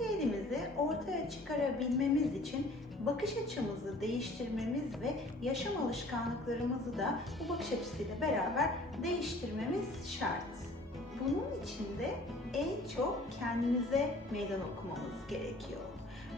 Potansiyelimizi ortaya çıkarabilmemiz için bakış açımızı değiştirmemiz ve yaşam alışkanlıklarımızı da bu bakış açısıyla beraber değiştirmemiz şart. Bunun için de en çok kendimize meydan okumamız gerekiyor.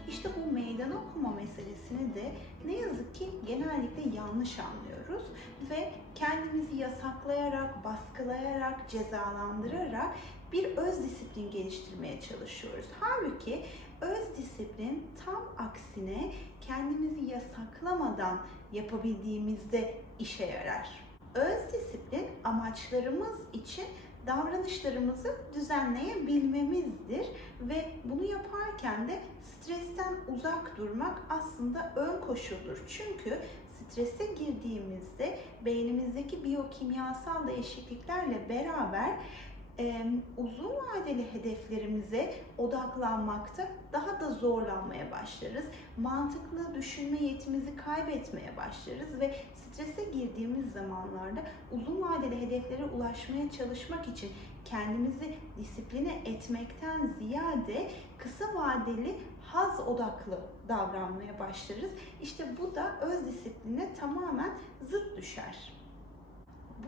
İşte bu meydan okuma meselesini de ne yazık ki genellikle yanlış anlıyoruz ve kendimizi yasaklayarak, baskılayarak, cezalandırarak bir öz disiplin geliştirmeye çalışıyoruz. Halbuki öz disiplin tam aksine kendimizi yasaklamadan yapabildiğimizde işe yarar. Öz disiplin amaçlarımız için davranışlarımızı düzenleyebilmemizdir ve bunu yaparken de stresten uzak durmak aslında ön koşuldur. Çünkü strese girdiğimizde beynimizdeki biyokimyasal değişikliklerle beraber e, uzun vadeli hedeflerimize odaklanmakta daha da zorlanmaya başlarız. Mantıklı düşünme yetimizi kaybetmeye başlarız ve strese girdiğimiz zamanlarda uzun vadeli hedeflere ulaşmaya çalışmak için kendimizi disipline etmekten ziyade kısa vadeli haz odaklı davranmaya başlarız. İşte bu da öz disipline tamamen zıt düşer.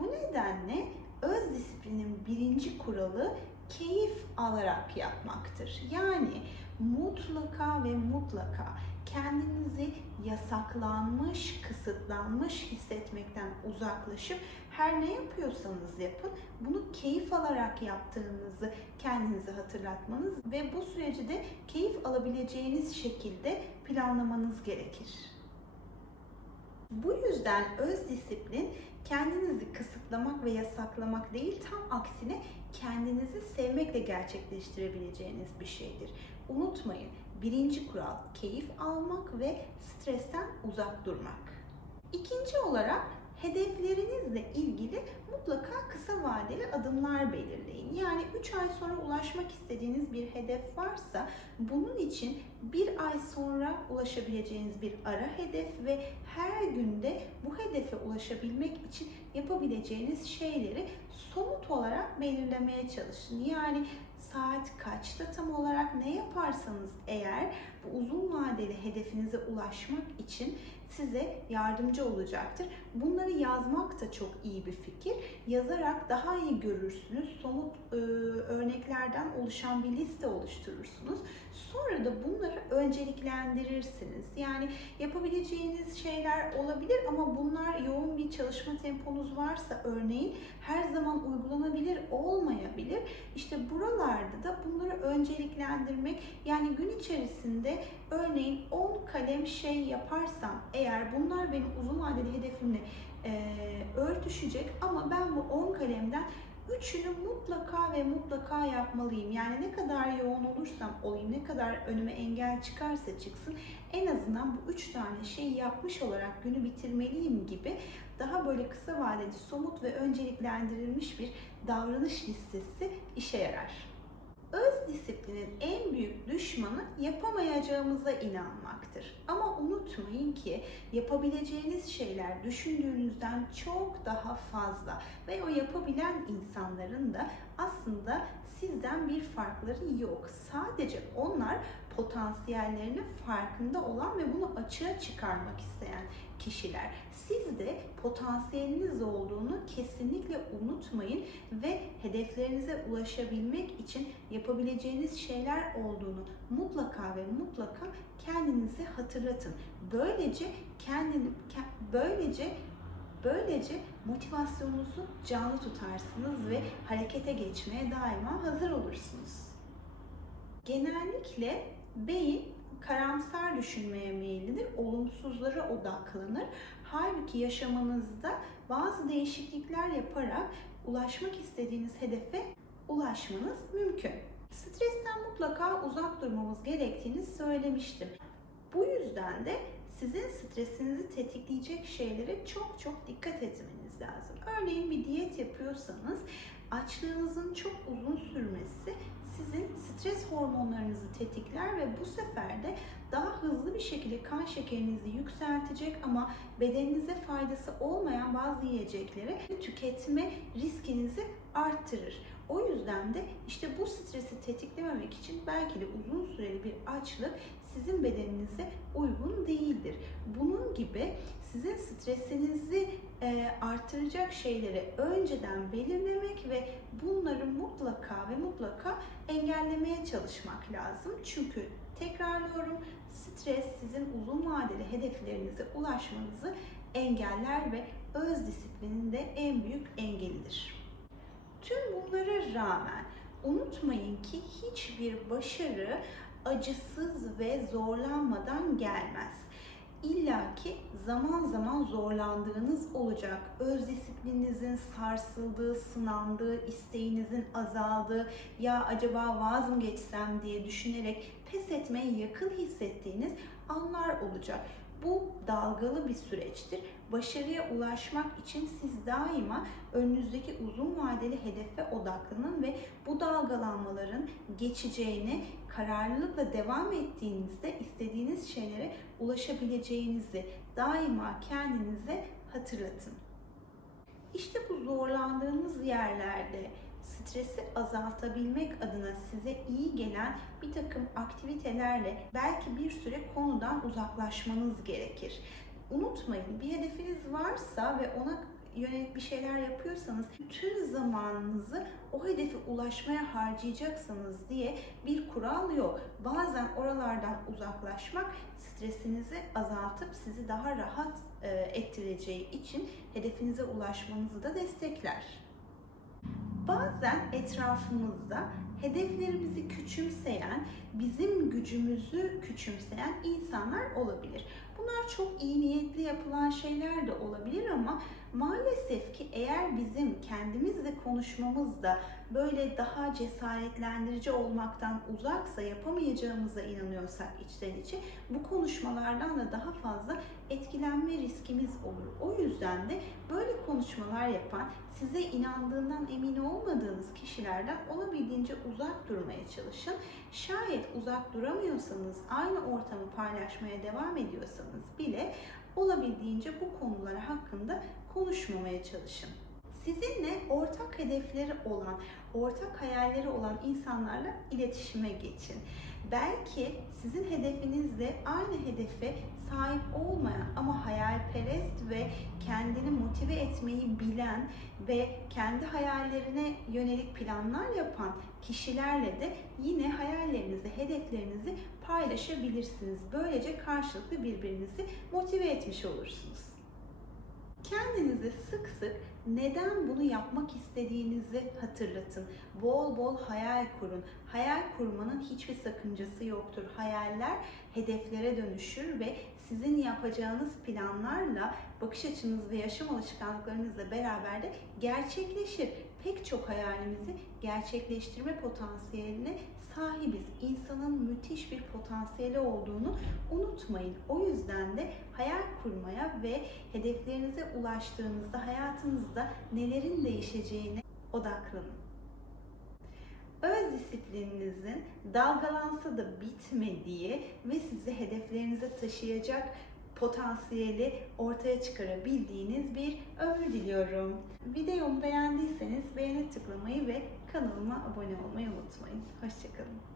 Bu nedenle öz disiplinin birinci kuralı keyif alarak yapmaktır. Yani mutlaka ve mutlaka kendinizi yasaklanmış, kısıtlanmış hissetmekten uzaklaşıp her ne yapıyorsanız yapın bunu keyif alarak yaptığınızı kendinize hatırlatmanız ve bu süreci de keyif alabileceğiniz şekilde planlamanız gerekir. Bu yüzden öz disiplin kendinizi kısıtlamak ve yasaklamak değil, tam aksine kendinizi sevmekle gerçekleştirebileceğiniz bir şeydir. Unutmayın, birinci kural keyif almak ve stresten uzak durmak. İkinci olarak hedeflerinizle ilgili mutlaka kısa vadeli adımlar belirleyin. Yani 3 ay sonra ulaşmak istediğiniz bir hedef varsa bunun için bir ay sonra ulaşabileceğiniz bir ara hedef ve her günde bu hedefe ulaşabilmek için yapabileceğiniz şeyleri somut olarak belirlemeye çalışın. Yani saat kaçta tam olarak ne yaparsanız eğer bu uzun vadeli hedefinize ulaşmak için size yardımcı olacaktır. Bunları yazmak da çok iyi bir fikir. Yazarak daha iyi görürsünüz. Somut e, örneklerden oluşan bir liste oluşturursunuz. Sonra da bunları önceliklendirirsiniz. Yani yapabileceğiniz şeyler olabilir ama bunlar yoğun bir çalışma temponuz varsa örneğin her zaman uygulanabilir olmayabilir. İşte buralarda da bunları önceliklendirmek yani gün içerisinde örneğin 10 kalem şey yaparsam eğer bunlar benim uzun vadeli hedefimle e, örtüşecek ama ben bu 10 kalemden üçünü mutlaka ve mutlaka yapmalıyım. Yani ne kadar yoğun olursam olayım, ne kadar önüme engel çıkarsa çıksın en azından bu üç tane şeyi yapmış olarak günü bitirmeliyim gibi daha böyle kısa vadeli somut ve önceliklendirilmiş bir davranış listesi işe yarar. Öz disiplinin en büyük düşmanı yapamayacağımıza inanmaktır. Ama unutmayın ki yapabileceğiniz şeyler düşündüğünüzden çok daha fazla ve o yapabilen insanların da aslında sizden bir farkları yok. Sadece onlar potansiyellerinin farkında olan ve bunu açığa çıkarmak isteyen kişiler. Siz de potansiyeliniz olduğunu kesinlikle unutmayın ve hedeflerinize ulaşabilmek için yapabileceğiniz şeyler olduğunu mutlaka ve mutlaka kendinize hatırlatın. Böylece kendini böylece Böylece motivasyonunuzu canlı tutarsınız ve harekete geçmeye daima hazır olursunuz. Genellikle beyin karamsar düşünmeye meyillidir, olumsuzlara odaklanır. Halbuki yaşamınızda bazı değişiklikler yaparak ulaşmak istediğiniz hedefe ulaşmanız mümkün. Stresten mutlaka uzak durmamız gerektiğini söylemiştim. Bu yüzden de sizin stresinizi tetikleyecek şeylere çok çok dikkat etmeniz lazım. Örneğin bir diyet yapıyorsanız açlığınızın çok uzun sürmesi sizin stres hormonlarınızı tetikler ve bu sefer de daha hızlı bir şekilde kan şekerinizi yükseltecek ama bedeninize faydası olmayan bazı yiyecekleri tüketme riskinizi arttırır. O yüzden de işte bu stresi tetiklememek için belki de uzun süreli bir açlık sizin bedeninize uygun değildir. Bunun gibi sizin stresinizi e, artıracak şeyleri önceden belirlemek ve bunları mutlaka ve mutlaka engellemeye çalışmak lazım. Çünkü tekrarlıyorum stres sizin uzun vadeli hedeflerinize ulaşmanızı engeller ve öz disiplinin de en büyük engelidir. Tüm bunlara rağmen unutmayın ki hiçbir başarı acısız ve zorlanmadan gelmez. İlla ki zaman zaman zorlandığınız olacak. Öz disiplininizin sarsıldığı, sınandığı, isteğinizin azaldığı, ya acaba vaz mı geçsem diye düşünerek pes etmeye yakın hissettiğiniz anlar olacak. Bu dalgalı bir süreçtir. Başarıya ulaşmak için siz daima önünüzdeki uzun vadeli hedefe odaklanın ve bu dalgalanmaların geçeceğini kararlılıkla devam ettiğinizde istediğiniz şeylere ulaşabileceğinizi daima kendinize hatırlatın. İşte bu zorlandığınız yerlerde stresi azaltabilmek adına size iyi gelen bir takım aktivitelerle belki bir süre konudan uzaklaşmanız gerekir. Unutmayın bir hedefiniz varsa ve ona yönelik bir şeyler yapıyorsanız bütün zamanınızı o hedefe ulaşmaya harcayacaksınız diye bir kural yok. Bazen oralardan uzaklaşmak stresinizi azaltıp sizi daha rahat e, ettireceği için hedefinize ulaşmanızı da destekler. Bazen etrafımızda hedeflerimizi küçümseyen, bizim gücümüzü küçümseyen insanlar olabilir. Bunlar çok iyi niyetli yapılan şeyler de olabilir ama maalesef ki eğer bizim kendimizle konuşmamızda böyle daha cesaretlendirici olmaktan uzaksa yapamayacağımıza inanıyorsak içten içe bu konuşmalardan da daha fazla etkilenme riskimiz olur. O yüzden de böyle konuşmalar yapan, size inandığından emin olmadığınız kişilerden olabildiğince uzak durmaya çalışın. Şayet uzak duramıyorsanız, aynı ortamı paylaşmaya devam ediyorsanız bile olabildiğince bu konular hakkında konuşmamaya çalışın. Sizinle ortak hedefleri olan, ortak hayalleri olan insanlarla iletişime geçin. Belki sizin hedefinizle aynı hedefe sahip olmayan ama hayalperest ve kendini motive etmeyi bilen ve kendi hayallerine yönelik planlar yapan kişilerle de yine hayallerinizi, hedeflerinizi paylaşabilirsiniz. Böylece karşılıklı birbirinizi motive etmiş olursunuz. Kendinize sık sık neden bunu yapmak istediğinizi hatırlatın. Bol bol hayal kurun. Hayal kurmanın hiçbir sakıncası yoktur. Hayaller hedeflere dönüşür ve sizin yapacağınız planlarla bakış açınız ve yaşam alışkanlıklarınızla beraber de gerçekleşir. Pek çok hayalimizi gerçekleştirme potansiyeline sahibiz. İnsanın müthiş bir potansiyeli olduğunu unutmayın. O yüzden de hayal kurmaya ve hedeflerinize ulaştığınızda hayatınızda nelerin değişeceğine odaklanın. Öz disiplininizin dalgalansa da bitmediği ve sizi hedeflerinize taşıyacak potansiyeli ortaya çıkarabildiğiniz bir ömür diliyorum. Videomu beğendiyseniz beğeni tıklamayı ve kanalıma abone olmayı unutmayın. Hoşçakalın.